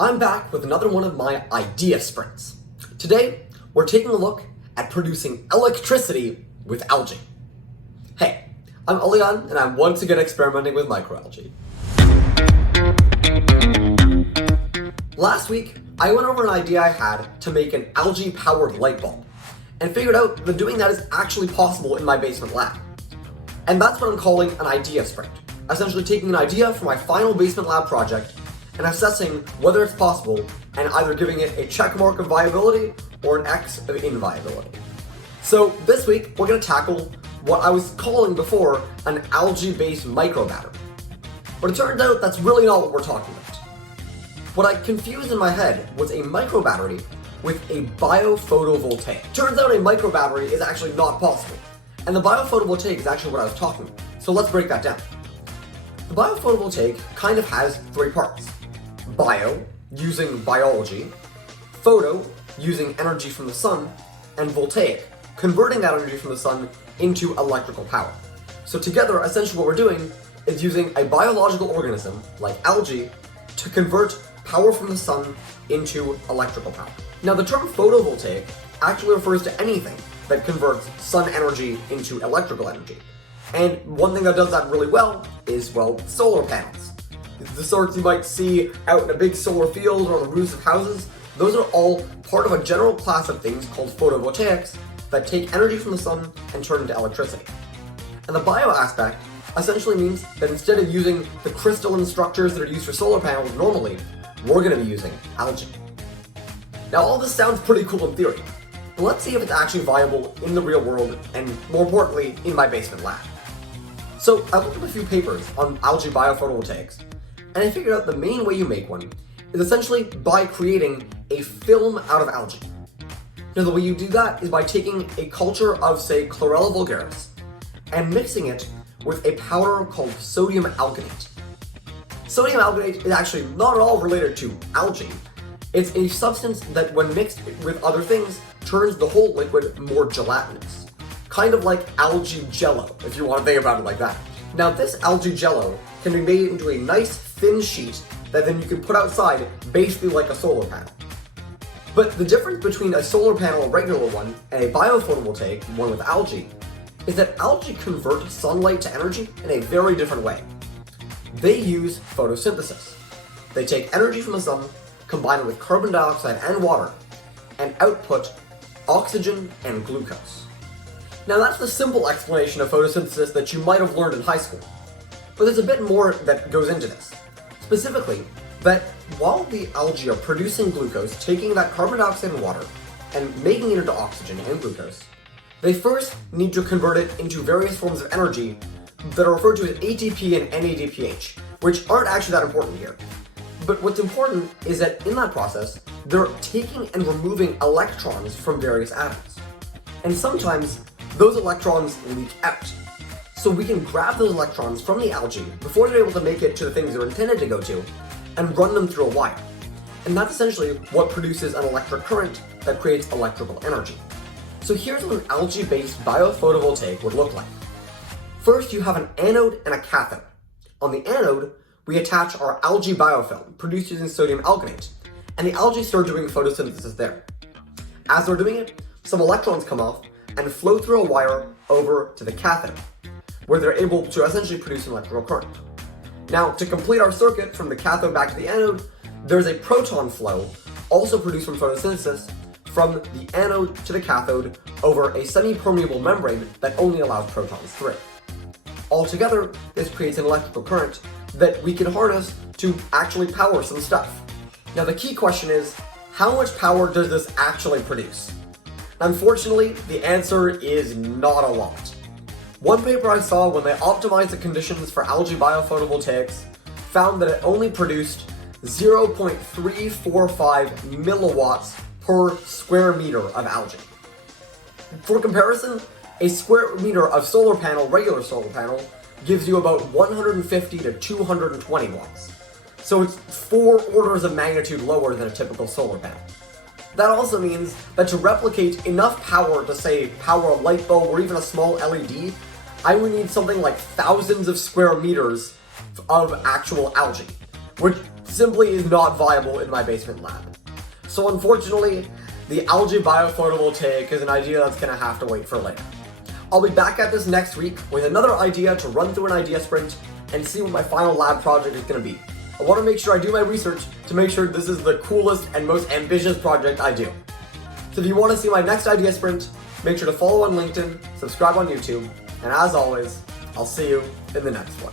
I'm back with another one of my idea sprints. Today, we're taking a look at producing electricity with algae. Hey, I'm Olian, and I'm once again experimenting with microalgae. Last week, I went over an idea I had to make an algae-powered light bulb, and figured out that doing that is actually possible in my basement lab. And that's what I'm calling an idea sprint, essentially taking an idea from my final basement lab project and assessing whether it's possible and either giving it a check mark of viability or an X of inviability. So this week, we're going to tackle what I was calling before an algae-based microbattery. But it turns out that's really not what we're talking about. What I confused in my head was a microbattery with a biophotovoltaic. Turns out a microbattery is actually not possible, and the biophotovoltaic is actually what I was talking about. So let's break that down. The biophotovoltaic kind of has three parts. Bio, using biology, photo, using energy from the sun, and voltaic, converting that energy from the sun into electrical power. So together, essentially what we're doing is using a biological organism, like algae, to convert power from the sun into electrical power. Now the term photovoltaic actually refers to anything that converts sun energy into electrical energy. And one thing that does that really well is, well, solar panels. The sorts you might see out in a big solar field or on the roofs of houses. Those are all part of a general class of things called photovoltaics that take energy from the sun and turn into electricity. And the bio aspect essentially means that instead of using the crystalline structures that are used for solar panels normally, we're going to be using algae. Now all this sounds pretty cool in theory, but let's see if it's actually viable in the real world and, more importantly, in my basement lab. So I looked up a few papers on algae biophotovoltaics, and I figured out the main way you make one is essentially by creating a film out of algae. Now the way you do that is by taking a culture of, say, Chlorella vulgaris, and mixing it with a powder called sodium alginate. Sodium alginate is actually not at all related to algae. It's a substance that, when mixed with other things, turns the whole liquid more gelatinous. Kind of like algae jello, if you want to think about it like that. Now this algae jello can be made into a nice thin sheet that then you can put outside, basically like a solar panel. But the difference between a solar panel, a regular one, and a biophotovoltaic, one with algae, is that algae convert sunlight to energy in a very different way. They use photosynthesis. They take energy from the sun, combine it with carbon dioxide and water, and output oxygen and glucose. Now that's the simple explanation of photosynthesis that you might have learned in high school. But there's a bit more that goes into this. Specifically, that while the algae are producing glucose, taking that carbon dioxide and water, and making it into oxygen and glucose, they first need to convert it into various forms of energy that are referred to as ATP and NADPH, which aren't actually that important here. But what's important is that in that process, they're taking and removing electrons from various atoms. And sometimes, those electrons leak out. So we can grab those electrons from the algae before they're able to make it to the things they're intended to go to, and run them through a wire. And that's essentially what produces an electric current that creates electrical energy. So here's what an algae-based biophotovoltaic would look like. First, you have an anode and a cathode. On the anode, we attach our algae biofilm, produced using sodium alginate, and the algae start doing photosynthesis there. As they're doing it, some electrons come off and flow through a wire over to the cathode, where they're able to essentially produce an electrical current. Now, to complete our circuit from the cathode back to the anode, there's a proton flow, also produced from photosynthesis, from the anode to the cathode over a semi-permeable membrane that only allows protons through. Altogether, this creates an electrical current that we can harness to actually power some stuff. Now the key question is, how much power does this actually produce? Unfortunately, the answer is not a lot. One paper I saw when they optimized the conditions for algae biophotovoltaics found that it only produced 0.345 milliwatts per square meter of algae. For comparison, a square meter of solar panel, regular solar panel, gives you about 150 to 220 watts. So it's 4 orders of magnitude lower than a typical solar panel. That also means that to replicate enough power to, say, power a light bulb or even a small LED, I would need something like thousands of square meters of actual algae, which simply is not viable in my basement lab. So unfortunately, the algae biophotovoltaic is an idea that's going to have to wait for later. I'll be back at this next week with another idea to run through an idea sprint and see what my final lab project is going to be. I want to make sure I do my research to make sure this is the coolest and most ambitious project I do. So if you want to see my next idea sprint, make sure to follow on LinkedIn, subscribe on YouTube, and as always, I'll see you in the next one.